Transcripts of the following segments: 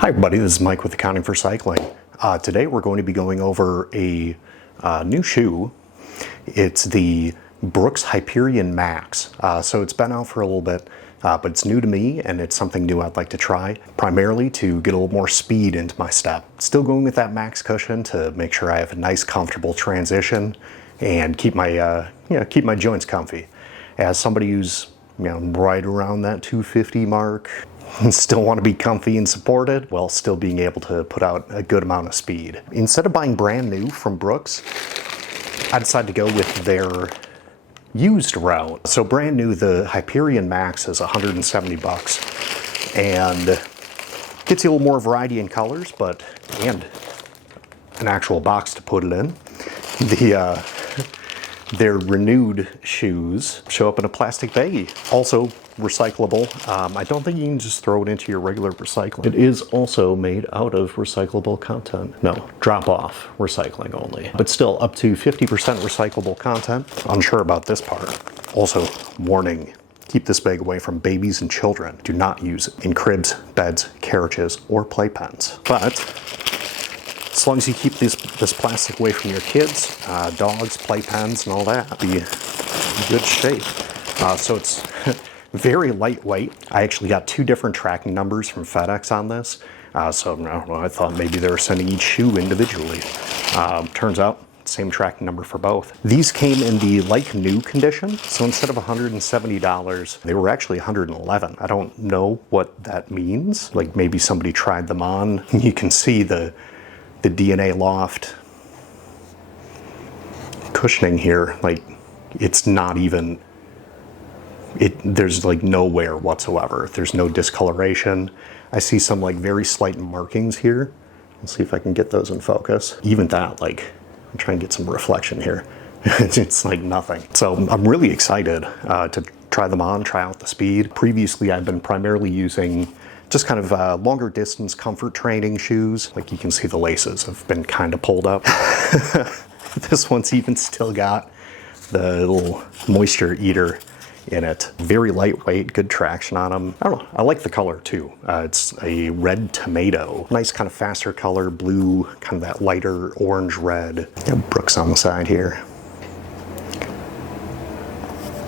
Hi everybody, this is Mike with Accounting for Cycling. Today we're going to be going over a new shoe. It's the Brooks Hyperion Max. So it's been out for a little bit, but it's new to me and it's something new I'd like to try, primarily to get a little more speed into my step. Still going with that max cushion to make sure I have a nice comfortable transition and keep my keep my joints comfy. As somebody who's right around that 250 mark, and still want to be comfy and supported while still being able to put out a good amount of speed. Instead of buying brand new from Brooks, I decided to go with their used route. So brand new, the Hyperion Max is 170 bucks and gets you a little more variety in colors, and an actual box to put it in. Their renewed shoes show up in a plastic baggie. Also recyclable. I don't think you can just throw it into your regular recycling. It is also made out of recyclable content. No, drop off recycling only. But still up to 50% recyclable content. Unsure about this part. Also, warning, keep this bag away from babies and children. Do not use it in cribs, beds, carriages, or playpens. But as long as you keep this plastic away from your kids, dogs, playpens, and all that, be in good shape. So it's very lightweight. I actually got 2 different tracking numbers from FedEx on this. So I don't know, I thought maybe they were sending each shoe individually. Turns out, same tracking number for both. These came in the like new condition. So instead of $170, they were actually $111. I don't know what that means. Like maybe somebody tried them on. You can see the DNA loft cushioning here, like it's not even, there's like no wear whatsoever. There's no discoloration. I see some like very slight markings here. Let's see if I can get those in focus. Even that, like, I'm trying to get some reflection here. It's like nothing. So I'm really excited to try them on, try out the speed. Previously, I've been primarily using just kind of longer distance comfort training shoes. Like you can see the laces have been kind of pulled up. This one's even still got the little moisture eater in it. Very lightweight, good traction on them. I don't know, I like the color too. It's a red tomato. Nice kind of faster color, blue, kind of that lighter orange red. Brooks on the side here.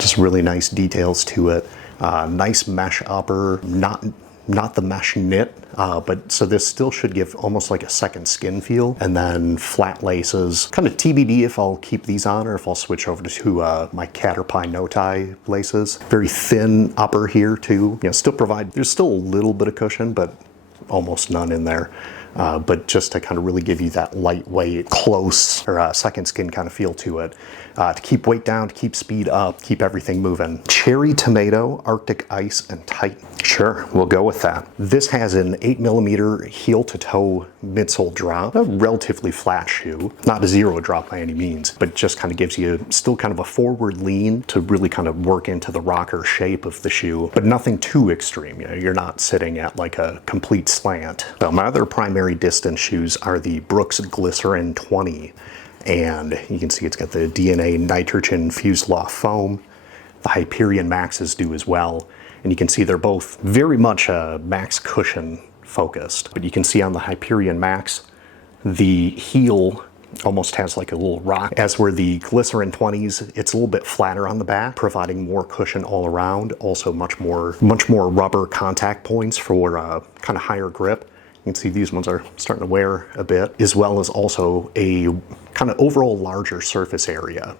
Just really nice details to it. Nice mesh upper, not the mesh knit, but so this still should give almost like a second skin feel. And then flat laces, kind of TBD if I'll keep these on or if I'll switch over to my Caterpie no tie laces. Very thin upper here too. Still there's still a little bit of cushion, but almost none in there. But just to kind of really give you that lightweight, close, or second skin kind of feel to it. To keep weight down, to keep speed up, keep everything moving. Cherry tomato, Arctic ice, and Titan. Sure, we'll go with that. This has an 8mm heel to toe midsole drop. A relatively flat shoe. Not a zero drop by any means, but just kind of gives you still kind of a forward lean to really kind of work into the rocker shape of the shoe, but nothing too extreme. You're not sitting at like a complete slant. So my other primary distance shoes are the Brooks Glycerin 20. And you can see it's got the DNA nitrogen fused loft foam. The Hyperion Maxes do as well. And you can see they're both very much max cushion focused. But you can see on the Hyperion Max, the heel almost has like a little rock. As where the Glycerin 20s, it's a little bit flatter on the back, providing more cushion all around. Also much more rubber contact points for kind of higher grip. You can see these ones are starting to wear a bit, as well as also a kind of overall larger surface area.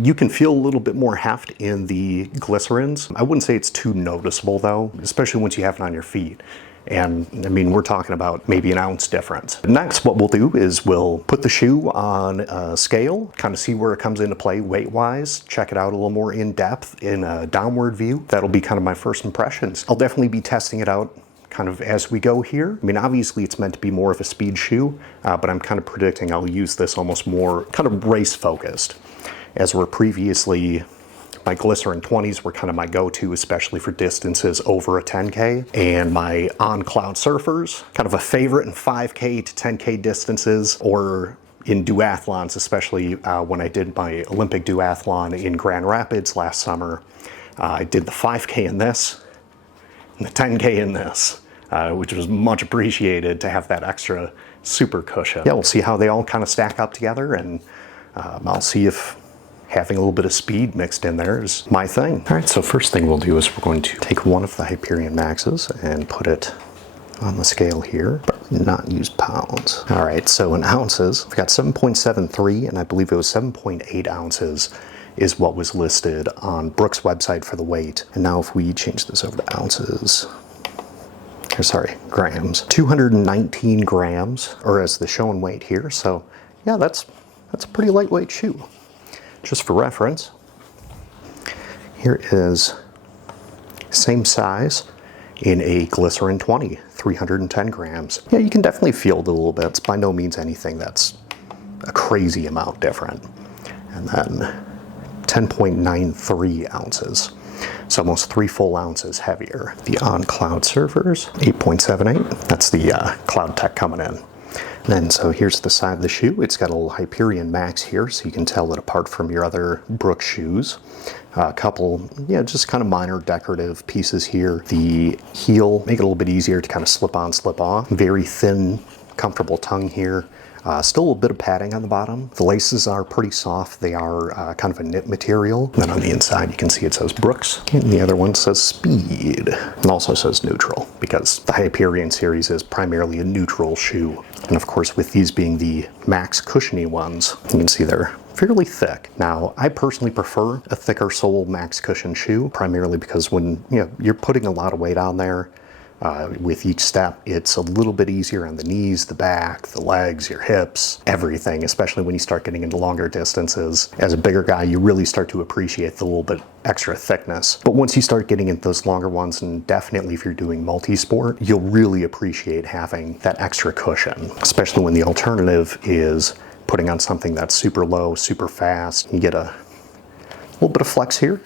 You can feel a little bit more heft in the glycerins. I wouldn't say it's too noticeable though, especially once you have it on your feet. And I mean, we're talking about maybe an ounce difference. Next, what we'll do is we'll put the shoe on a scale, kind of see where it comes into play weight-wise, check it out a little more in depth in a downward view. That'll be kind of my first impressions. I'll definitely be testing it out kind of as we go here. I mean, obviously it's meant to be more of a speed shoe, but I'm kind of predicting I'll use this almost more kind of race focused. As were previously, my Glycerin 20s were kind of my go-to, especially for distances over a 10K. And my On Cloud Surfers, kind of a favorite in 5K to 10K distances, or in duathlons, especially when I did my Olympic duathlon in Grand Rapids last summer. I did the 5K in this, and the 10K in this. which was much appreciated to have that extra super cushion. Yeah, we'll see how they all kind of stack up together, and I'll see if having a little bit of speed mixed in there is my thing. All right, so first thing we'll do is we're going to take one of the Hyperion Maxes and put it on the scale here, but not use pounds. All right, so in ounces, we've got 7.73, and I believe it was 7.8 ounces is what was listed on Brooks' website for the weight. And now if we change this over to ounces, or sorry, grams, 219 grams, or as the shown weight here. So yeah, that's a pretty lightweight shoe. Just for reference, here is same size in a Glycerin 20, 310 grams. Yeah, you can definitely feel it a little bit. It's by no means anything that's a crazy amount different. And then 10.93 ounces. It's almost 3 full ounces heavier. The On Cloud Surfers, 8.78. That's the Cloud Tech coming in. And then, so here's the side of the shoe. It's got a little Hyperion Max here, so you can tell it apart from your other Brooks shoes. A couple, yeah, just kind of minor decorative pieces here. The heel, make it a little bit easier to kind of slip on, slip off. Very thin, comfortable tongue here. Still a little bit of padding on the bottom. The laces are pretty soft. They are kind of a knit material. Then on the inside, you can see it says Brooks, and the other one says Speed, and also says neutral, because the Hyperion series is primarily a neutral shoe. And of course, with these being the Max cushiony ones, you can see they're fairly thick. Now, I personally prefer a thicker sole Max cushion shoe, primarily because when you're putting a lot of weight on there, with each step, it's a little bit easier on the knees, the back, the legs, your hips, everything, especially when you start getting into longer distances. As a bigger guy, you really start to appreciate the little bit extra thickness. But once you start getting into those longer ones, and definitely if you're doing multi-sport, you'll really appreciate having that extra cushion, especially when the alternative is putting on something that's super low, super fast. You get a little bit of flex here,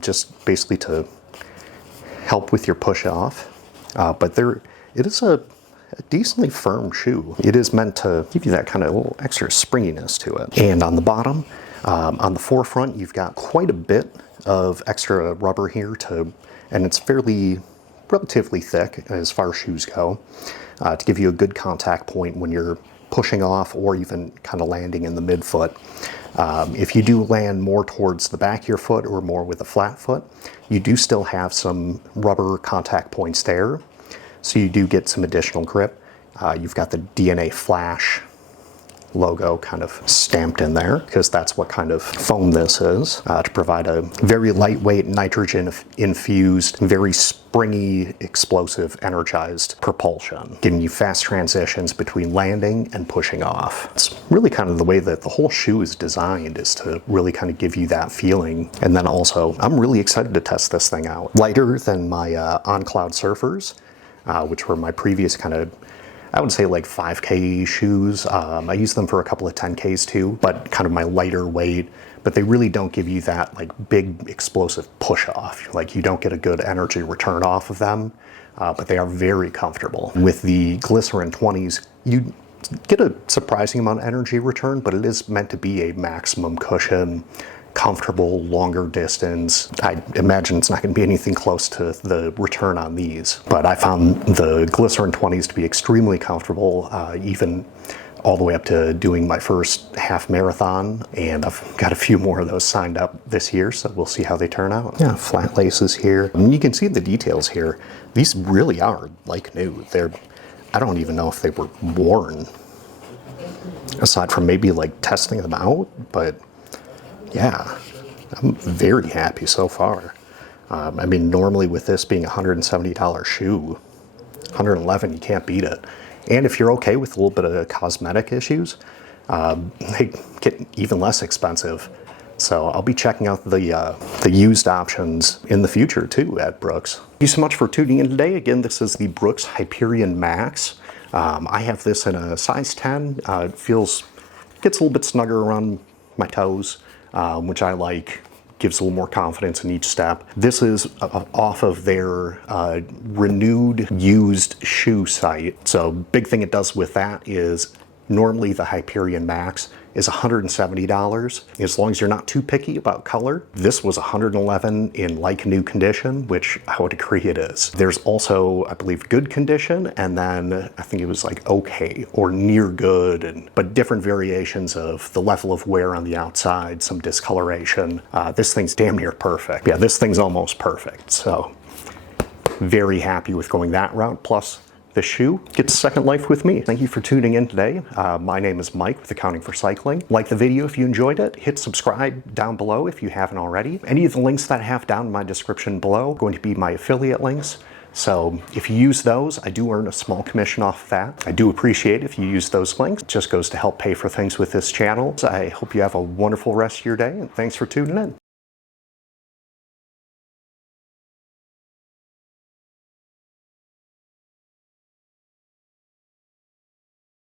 just basically to help with your push off. But it is a decently firm shoe. It is meant to give you that kind of little extra springiness to it. And on the bottom, on the forefront, you've got quite a bit of extra rubber here and it's relatively thick as far as shoes go, to give you a good contact point when you're pushing off or even kind of landing in the midfoot. If you do land more towards the back of your foot or more with a flat foot, you do still have some rubber contact points there, so you do get some additional grip. You've got the DNA Flash logo kind of stamped in there, because that's what kind of foam this is, to provide a very lightweight, nitrogen infused, very springy, explosive, energized propulsion, giving you fast transitions between landing and pushing off. It's really kind of the way that the whole shoe is designed, is to really kind of give you that feeling. And then also, I'm really excited to test this thing out. Lighter than my On Cloud Surfers, which were my previous kind of, I would say, like 5K shoes. I use them for a couple of 10Ks too, but kind of my lighter weight, but they really don't give you that like big explosive push off. Like, you don't get a good energy return off of them, but they are very comfortable. With the Glycerin 20s, you get a surprising amount of energy return, but it is meant to be a maximum cushion, comfortable, longer distance. I imagine it's not going to be anything close to the return on these, but I found the Glycerin 20s to be extremely comfortable, even all the way up to doing my first half marathon, and I've got a few more of those signed up this year, so we'll see how they turn out. Yeah, flat laces here. And you can see the details here. These really are like new. I don't even know if they were worn, aside from maybe like testing them out, but yeah, I'm very happy so far. I mean, normally with this being a $170 shoe, $111, you can't beat it. And if you're okay with a little bit of cosmetic issues, they get even less expensive. So I'll be checking out the used options in the future too at Brooks. Thank you so much for tuning in today. Again, this is the Brooks Hyperion Max. I have this in a size 10. It gets a little bit snugger around my toes, which I like. Gives a little more confidence in each step. This is off of their renewed used shoe site. So big thing it does with that is Normally the Hyperion Max is $170, as long as you're not too picky about color. This was $111 in like new condition, which I would agree it is. There's also, I believe, good condition, and then I think it was like okay or near good, but different variations of the level of wear on the outside, some discoloration. This thing's damn near perfect. Yeah, this thing's almost perfect, so very happy with going that route. Plus, the shoe gets a second life with me. Thank you for tuning in today. My name is Mike with Accounting for Cycling. Like the video if you enjoyed it. Hit subscribe down below if you haven't already. Any of the links that I have down in my description below are going to be my affiliate links. So if you use those, I do earn a small commission off of that. I do appreciate if you use those links. It just goes to help pay for things with this channel. So I hope you have a wonderful rest of your day, and thanks for tuning in.